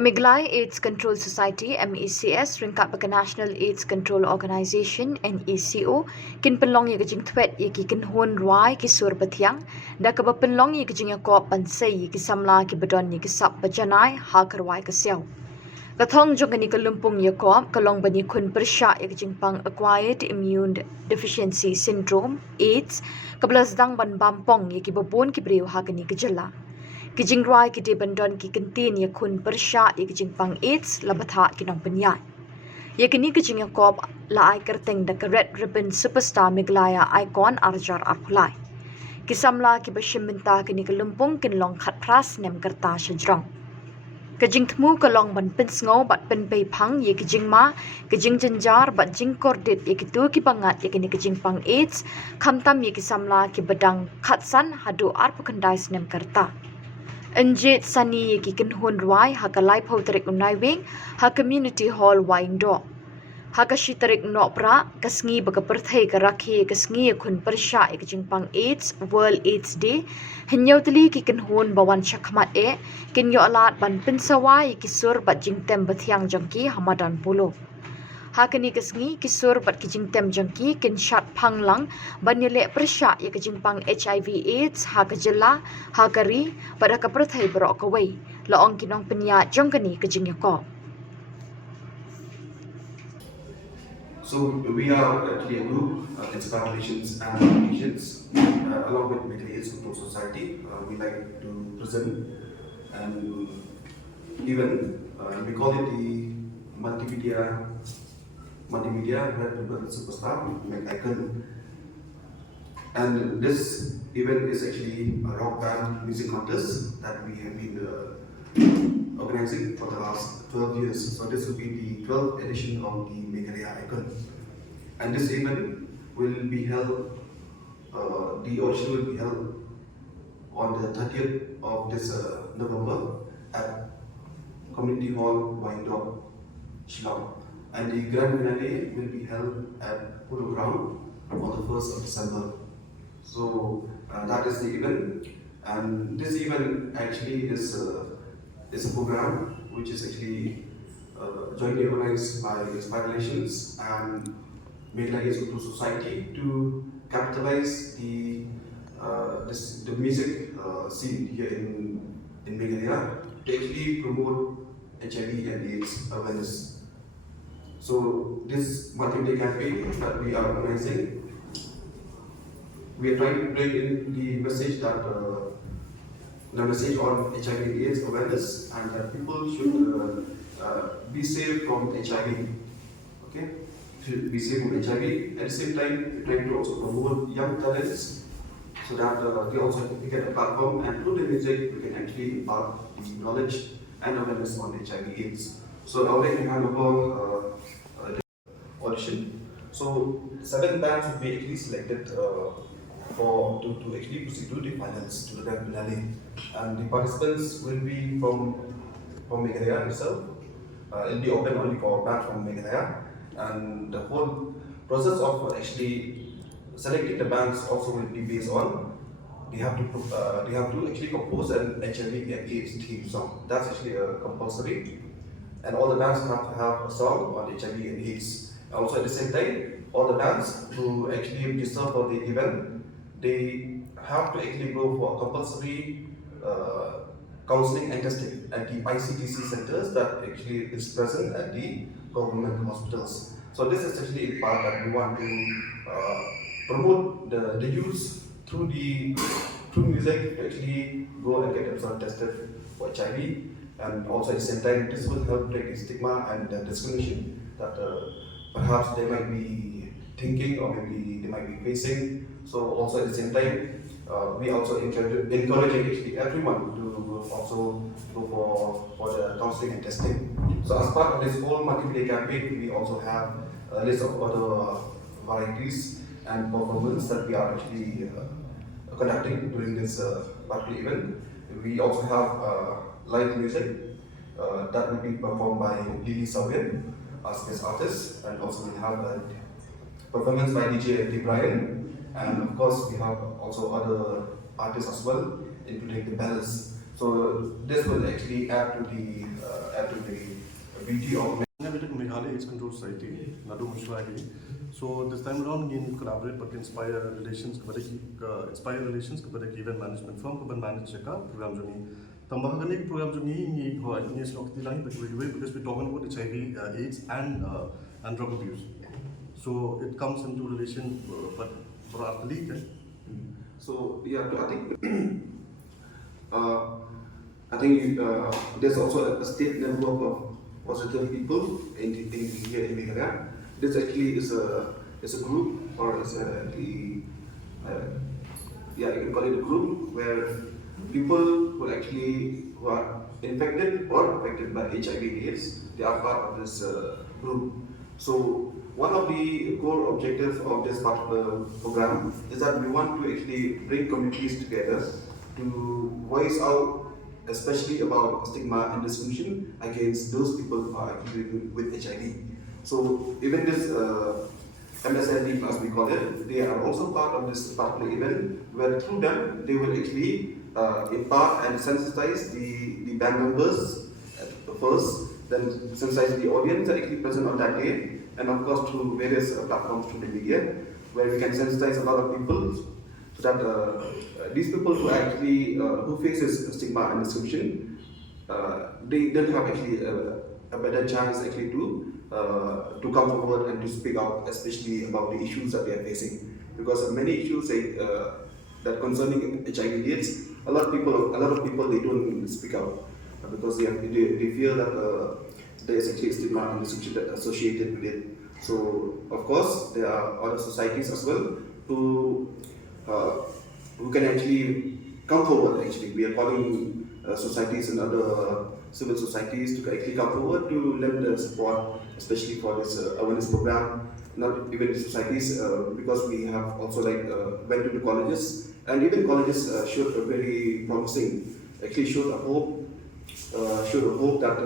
Meghalaya AIDS Control Society MECS ringkat baka National AIDS Control Organisation NACO kin penlong ye kajing thwet ye ki kin hon Rwai ki sur bathiang da ka ba penlong ye kajing Iakop pansai ye ki Samla ki badon ye ki sap bajanai ha karwai ka siaw kathong jong ni ka Lympung Iakop kalong bani khun persha ye kajing pang acquired immune deficiency syndrome AIDS kablas dang ban bampong ye ki babon ki breu ha kani ka jala Kijing Rwai ki bandon ki kentin ye khun persha ye kijing pang AIDS labatha ki nong penyai. Ye kini kijing Iakop la ai kerteng da red ribbon superstar Meghalaya icon arjar arpulai. Ki Samla ki bashim minta kini ke Lympung kin long khat pras nem kerta shajrong. Kijing tmu ka long ban pinsngo bat pen pei phang ye kijing ma kijing janjar bat jing kordit ye kitu ki bangat ye kini kijing pang AIDS khamtam ye ki Samla ki badang khatsan hadu arpukandai nem kerta. Enjet sani ye ki kinhun Rwai ha ka lai phau tarik unai wing ha community hall waing do ha ka shi tarik no pra kasngi baga perthai ka rakhi kasngi khun persha ek jingpang AIDS World AIDS Day hinyotli ki kinhun bawan shakmat e kin yo alat ban pinsawa ye ki sur bat jingtem bathyang jangki hamadan pulo ha kani kasngi kisur bat kijing tem jangki kin shat phanglang banyele persha ye kijing pang HIV AIDS ha kajela ha kari pada ka perthai bro ka wei la ong kinong penya jongkani kijing Iakop. So we are actually a group, Inspire Relations and Communications, along with Meghalaya AIDS Control Society. We like to present and even we call it the multimedia red ribbon superstar icon. And this event is actually a rock band music contest that we have been organizing for the last 12 years. So this will be the 12th edition of the Meghalaya icon. And this event will be held, the audition will be held on the 30th of this November at Community Hall, Rwai, Shillong. And the grand finale will be held at Polo Ground on the 1st of December. So that is the event. And this event actually is a program which is actually jointly organized by Inspire Relations and Meghalaya AIDS Control Society to capitalize the music scene here in Meghalaya to actually promote HIV and AIDS awareness. So this multi-day campaign that we are organizing, we are trying to bring in the message that the message on HIV and AIDS awareness and that people should be safe from HIV. Okay, should be safe from HIV. At the same time, we're trying to also promote young talents so that they also get a platform, and through the music we can actually impart the knowledge and awareness on HIV/AIDS. So I would like to hand over the audition. So 7 bands will be actually selected to actually proceed to the finals, to the grand finale, and the participants will be from Meghalaya itself. It will be open only for bands from Meghalaya, and the whole process of actually selecting the bands also will be based on they have to actually compose an HIV and AIDS theme song. That's actually compulsory, and all the bands have to have a song on HIV and AIDS. Also at the same time, all the bands who actually register for the event, they have to actually go for compulsory counseling and testing at the ICTC centers that actually is present at the government hospitals. So this is actually a part that we want to promote the youth through music to actually go and get themselves tested for HIV, and also at the same time this will help break the stigma and the discrimination that perhaps they might be thinking or maybe they might be facing. So also at the same time, we also encouraging actually everyone to also go for the counseling and testing. So as part of this whole multimedia campaign, we also have a list of other varieties and performances that we are actually conducting during this particular event. We also have live music that will be performed by Lily Sawian as guest artist, and also we have a performance by DJ Brian, and of course we have also other artists as well, including the bells. So this will actually add to the beauty of Meghalaya AIDS Control Society, Nadu Mushwari. So this time around, we collaborate but inspire relations kepada event management firm kepada manage program joni. Tambah kali program joni ni slok tilang because we're talking about HIV, AIDS and drug abuse. So it comes into relation, but for our colleague. So yeah, I think there's also a state network of positive people here in Meghalaya. This actually is a group, or is you can call it a group where people who are infected or affected by HIV/AIDS, they are part of this group. So one of the core objectives of this particular program is that we want to actually bring communities together to voice out, especially about stigma and discrimination against those people who are actually with HIV. So even this MSND, as we call it, they are also part of this particular event, where through them they will actually impart and sensitize the band members first, then sensitize the audience that actually present on that day, and of course through various platforms through the media, where we can sensitize a lot of people, so that these people who actually who faces stigma and discrimination, they don't have actually a better chance actually to come forward and to speak out, especially about the issues that they are facing. Because many issues that concerning HIV/AIDS, a lot of people they don't speak out because they feel that there is actually stigma and discrimination associated with it. So of course there are other societies as well who can actually come forward. Actually, we are calling societies and other civil societies to actually come forward to lend the support, especially for this awareness program. Not even the societies, because we have also went to the colleges, and even colleges showed a very promising, actually showed a hope that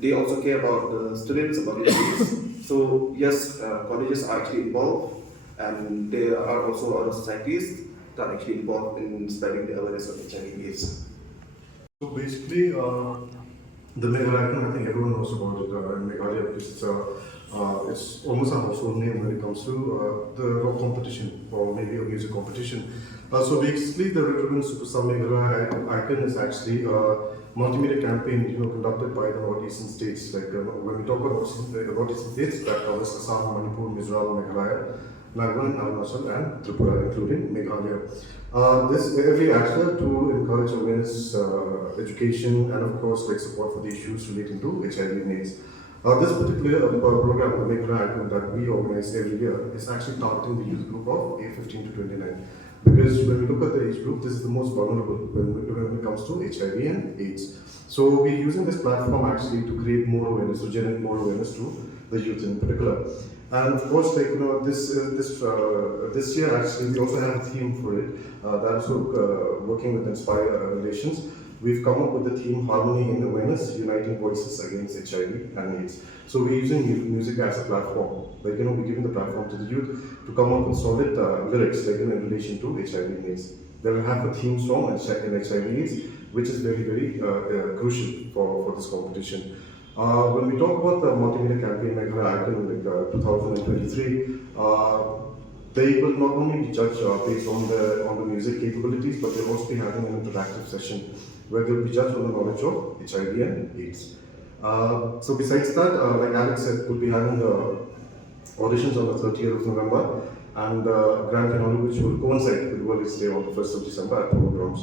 they also care about the students, about the students. So yes, colleges are actually involved, and there are also other societies that are actually involved in spreading the awareness of HIV/AIDS. So basically, the Meghalaya, I think everyone knows about it in Meghalaya, because it's almost a household name when it comes to the rock competition or maybe a music competition. So basically, the Recruitment Superstar Meghalaya icon is actually a multimedia campaign, conducted by the northeastern states. Like when we talk about the northeastern states, that covers Assam, Manipur, Mizoram, Meghalaya, Nagaland, Arunachal, and Tripura, including Meghalaya. This every actor to encourage awareness, education, and of course, support for the issues relating to HIV and AIDS. This particular program, the Meghalaya, that we organize every year, is actually targeting the youth group of age 15 to 29. Because when we look at the age group, this is the most vulnerable when it comes to HIV and AIDS. So we're using this platform actually to create more awareness, to generate more awareness to the youth in particular. And of course, this year actually we also have a theme for it. That is working with Inspire Relations. We've come up with the theme Harmony in Awareness, Uniting Voices Against HIV and AIDS. So we're using music as a platform. We're giving the platform to the youth to come up with solid lyrics in relation to HIV and AIDS. They will have a theme song in HIV/AIDS, which is very, very crucial for this competition. When we talk about the multimedia campaign Meghalaya Icon 2023, they will not only be judged based on the music capabilities, but they'll also be having an interactive session where they'll be judged on the knowledge of HIV and AIDS. So besides that, like Alex said, we'll be having auditions on the 30th of November, and grand finale which will coincide with World AIDS Day on the 1st of December at Polo Grounds.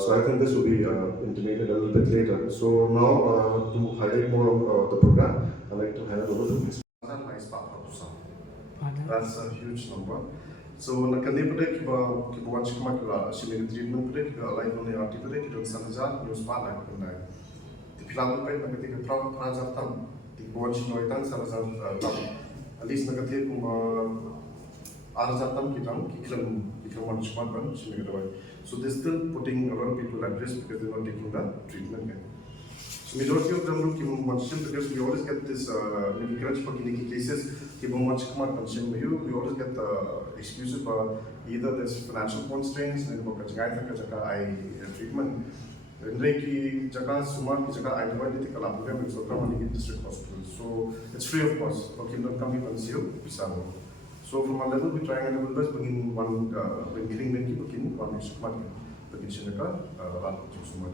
So I think this will be intimated a little bit later. So now, to highlight more of the program, I'd like to hand it over to Ms. That's a huge number. So nakani pada kiba watch kama kiba shimmy treatment pada kiba live on the RT pada kiba sanjal news pa live kena. Di filang pada nakati kiba prajar tam di watch noitan sanjal tam. At least nakati kuma arjar tam kikram watch kama ban shimmy kena. So they're still putting a lot of people at risk because they're not taking the treatment. So majority of them look because we always get this cases we always get the excuses for either there's financial constraints treatment Rendai ki jaka sumar ki jaka aidwa di tikala program with Sokramani District Hospital. So it's free of cost. For Kingdom kami pansio pisano. So from a level we trying a level best begin one when killing men ki begin one extra begin sinaka lahat sumar.